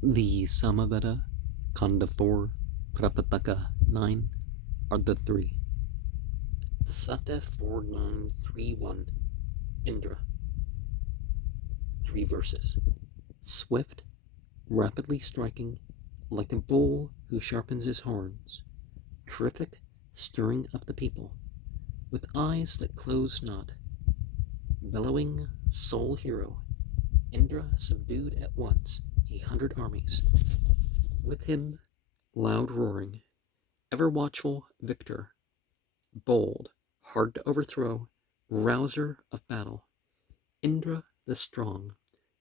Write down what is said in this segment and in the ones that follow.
The Samaveda, Kanda 4, Prapathaka 9, Ardha 3. Sata 4931, Indra. 3 verses. Swift, rapidly striking, like a bull who sharpens his horns, terrific, stirring up the people, with eyes that close not, bellowing sole hero, Indra subdued at once 100 armies. With him, loud roaring, ever watchful victor, bold, hard to overthrow, rouser of battle, Indra the strong,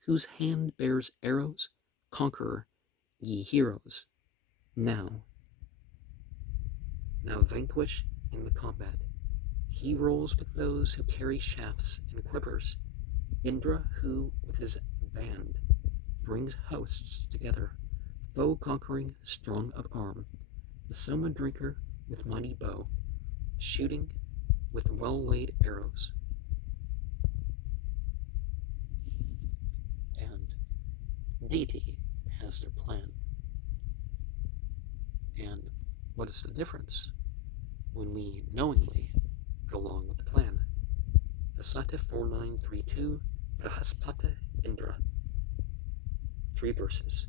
whose hand bears arrows, conqueror, ye heroes, now vanquish in the combat. He rolls with those who carry shafts and quivers, Indra who with his band brings hosts together, foe conquering, strong of arm, the Soma drinker with mighty bow, shooting with well-laid arrows. And deity has their plan. And what is the difference when we knowingly go along with the plan? Sata 4932, Prahaspata Indra. 3 verses.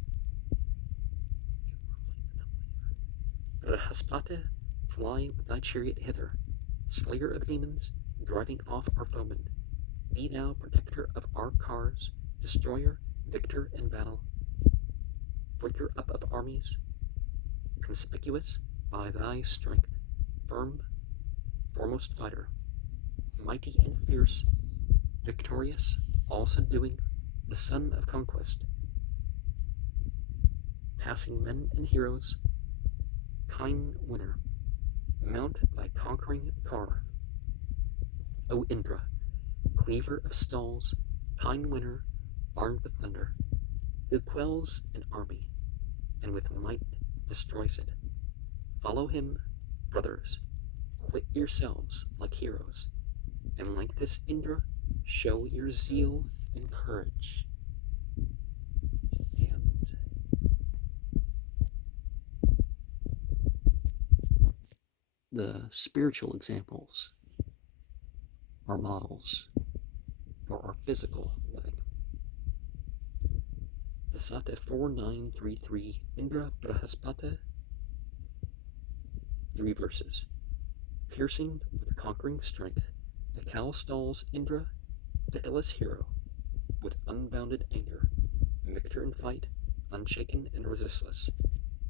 Prahaspata, fly with thy chariot hither, slayer of demons, driving off our foemen. Be thou protector of our cars, destroyer, victor in battle, breaker up of armies, conspicuous by thy strength, firm, foremost fighter, mighty and fierce, victorious, all subduing, the son of conquest, passing men and heroes, kind winner, mount thy conquering car. O Indra, cleaver of stalls, kind winner, armed with thunder, who quells an army, and with might destroys it. Follow him, brothers, quit yourselves like heroes, and like this Indra, show your zeal and courage. And the spiritual examples are models for our physical living. The Sata 4933, Indra Prahaspata, 3 verses. Piercing with conquering strength, the cow stalls Indra, pitiless hero, with unbounded anger, victor in fight, unshaken and resistless.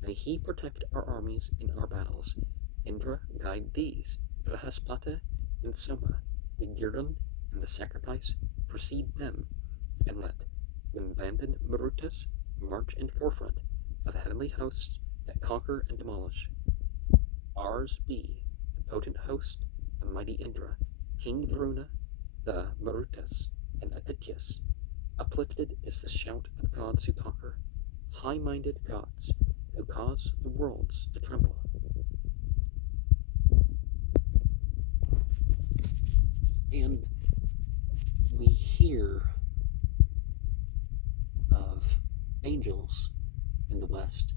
May he protect our armies in our battles. Indra guide these, Prahaspata and Soma, the guerdon and the sacrifice, precede them, and let the abandoned Marutas march in forefront of heavenly hosts that conquer and demolish. Ours be the potent host, the mighty Indra, King Varuna, the Marutas, and Adityas. Uplifted is the shout of gods who conquer, high-minded gods who cause the worlds to tremble. And we hear of angels in the West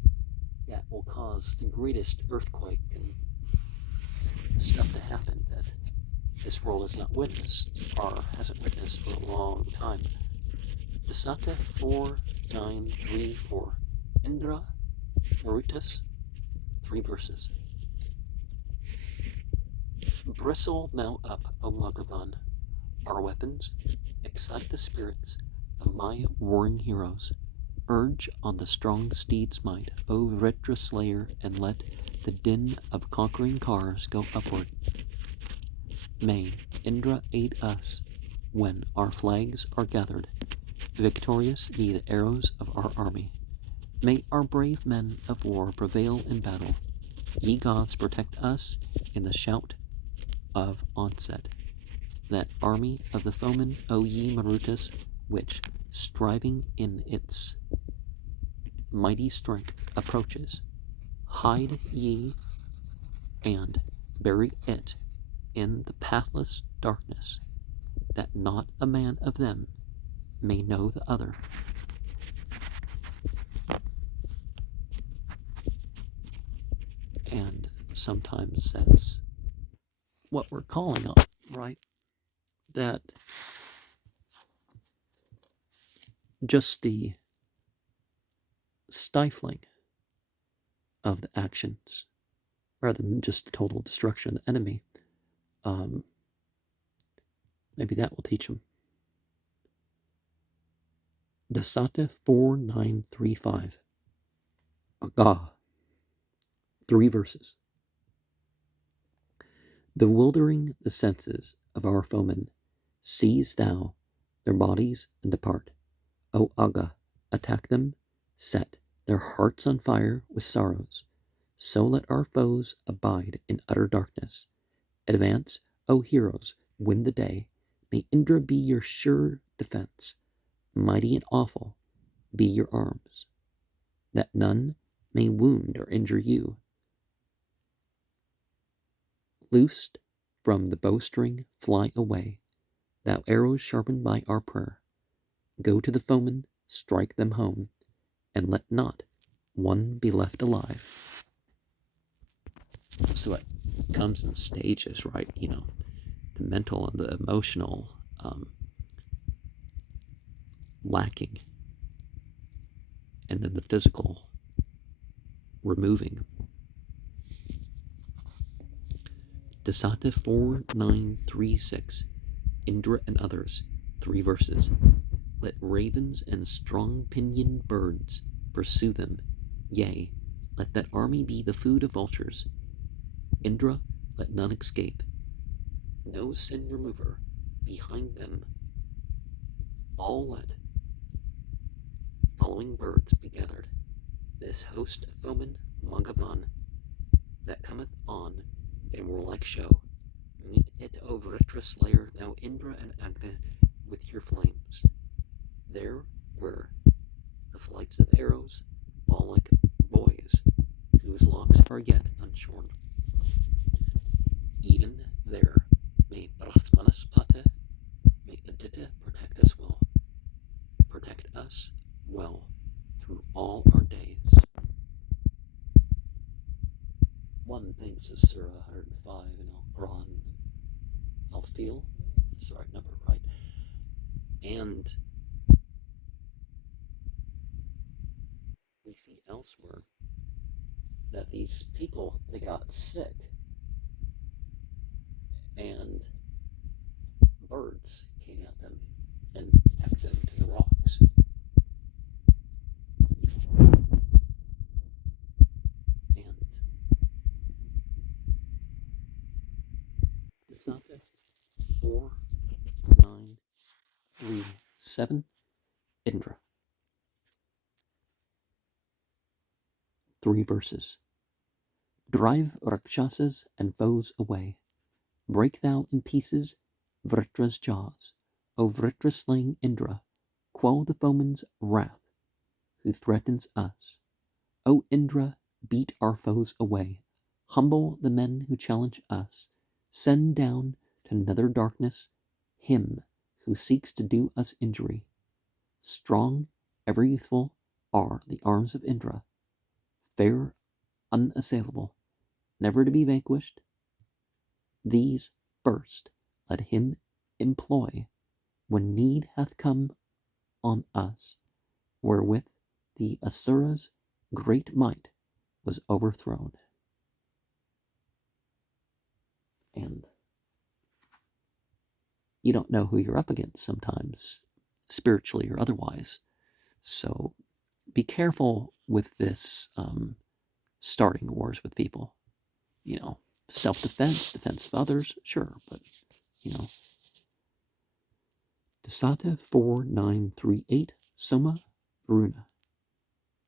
that will cause the greatest earthquake and stuff to happen that this world has not witnessed or hasn't witnessed for a long time. The Sata 4934, Indra Marutas, 3 verses. Bristle now up, O Bhagavan, our weapons, excite the spirits of my warring heroes. Urge on the strong steed's might, O Vritra slayer, and let the din of conquering cars go upward. May Indra aid us when our flags are gathered. Victorious be the arrows of our army. May our brave men of war prevail in battle. Ye gods protect us in the shout of onset. That army of the foemen, O ye Marutas, which, striving in its mighty strength, approaches, hide ye and bury it in the pathless darkness, that not a man of them may know the other. sometimes that's what we're calling on, right? That just the stifling of the actions, rather than just the total destruction of the enemy, maybe that will teach them. Dasata 4935. Agah. 3 verses. Bewildering the senses of our foemen, seize thou their bodies and depart. O Agha, attack them, set their hearts on fire with sorrows. So let our foes abide in utter darkness. Advance, O heroes, win the day. May Indra be your sure defense. Mighty and awful be your arms, that none may wound or injure you. Loosed from the bowstring, fly away, thou arrows sharpened by our prayer. Go to the foemen, strike them home, and let not one be left alive. So it comes in stages, right? The mental and the emotional lacking, and then the physical removing. Dasata 4936, Indra and others, 3 verses. Let ravens and strong-pinioned birds pursue them. Yea, let that army be the food of vultures. Indra, let none escape. No sin remover behind them. All let following birds be gathered. This host of foemen, Magavan, that cometh on in warlike show. Meet it, O Vritra slayer, thou Indra and Agni, with your flames. There were the flights of arrows, fall like boys, whose locks are yet unshorn. Even there may Brahmanaspata, may Aditya protect us well. Protect us well through all our days. One thing, this is Surah 105 in Al-Quran. I'll feel that's the right number, right? And we see elsewhere that these people, they got sick, and birds came at them and pecked them to the rocks. And Dasata 4937, Indra. 3 verses. Drive Rakshasas and foes away. Break thou in pieces Vritra's jaws. O Vritra slaying Indra, quell the foeman's wrath who threatens us. O Indra, beat our foes away. Humble the men who challenge us. Send down to nether darkness him who seeks to do us injury. Strong, ever youthful, are the arms of Indra. Fair, unassailable, never to be vanquished. These first let him employ when need hath come on us, wherewith the Asura's great might was overthrown. And you don't know who you're up against sometimes, spiritually or otherwise. So be careful with this starting wars with people. Self-defense, defense of others, sure, but Dasata 4938, Soma Varuna,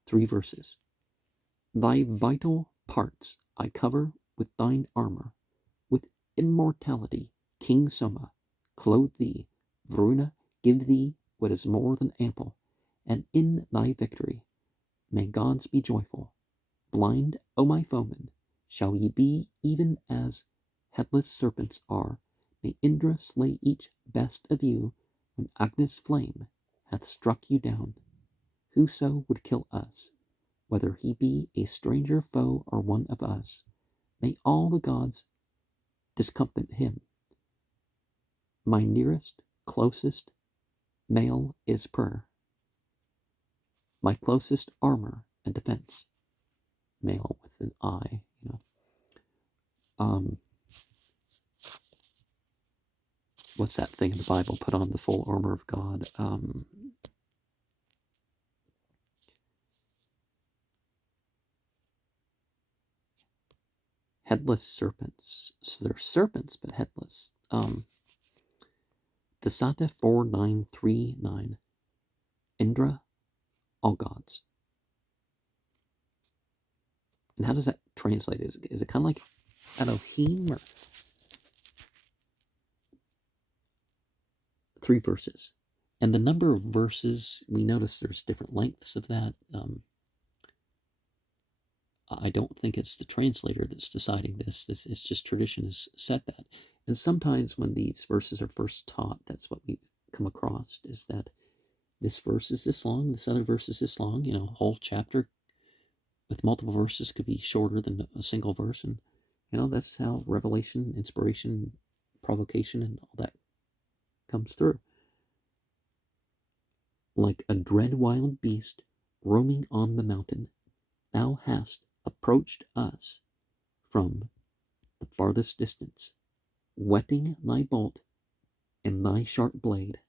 3 verses. Thy vital parts I cover with thine armor, with immortality, King Soma, clothe thee, Varuna, give thee what is more than ample, and in thy victory may gods be joyful. Blind, O my foemen, shall ye be even as headless serpents are. May Indra slay each best of you when Agni's flame hath struck you down. Whoso would kill us, whether he be a stranger foe or one of us, May all the gods discomfit him. My nearest, closest mail is prayer. My closest armor and defense. Mail with an I, What's that thing in the Bible? Put on the full armor of God. Headless serpents. So they're serpents, but headless. Dasata 4939. Indra, all gods. And how does that translate? Is it kind of like Elohim, or 3 verses? And the number of verses, we notice there's different lengths of that. I don't think it's the translator that's deciding this. It's just tradition has said that. And sometimes when these verses are first taught, that's what we come across, is that this verse is this long, this other verse is this long. A whole chapter with multiple verses could be shorter than a single verse. And, that's how revelation, inspiration, provocation, and all that comes through. Like a dread wild beast roaming on the mountain, thou hast approached us from the farthest distance, whetting thy bolt and thy sharp blade.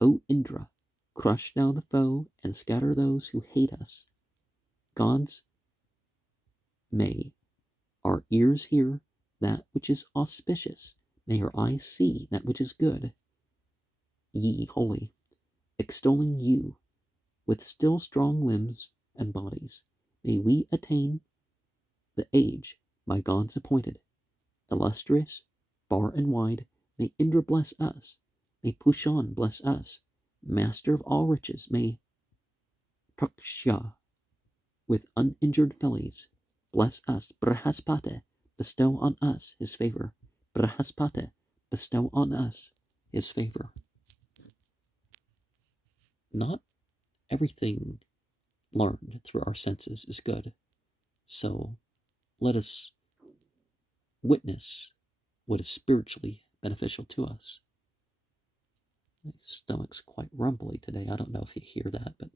O Indra, crush thou the foe and scatter those who hate us. Gods, may our ears hear that which is auspicious, may our eyes see that which is good. Ye holy, extolling you with still strong limbs and bodies, may we attain the age by gods appointed. Illustrious, far and wide, may Indra bless us, may Pushan bless us, master of all riches, may Taksha with uninjured fellies bless us. Brahaspate, bestow on us his favor. Brahaspate, bestow on us his favor. Not everything learned through our senses is good. So let us witness what is spiritually beneficial to us. My stomach's quite rumbly today. I don't know if you hear that, but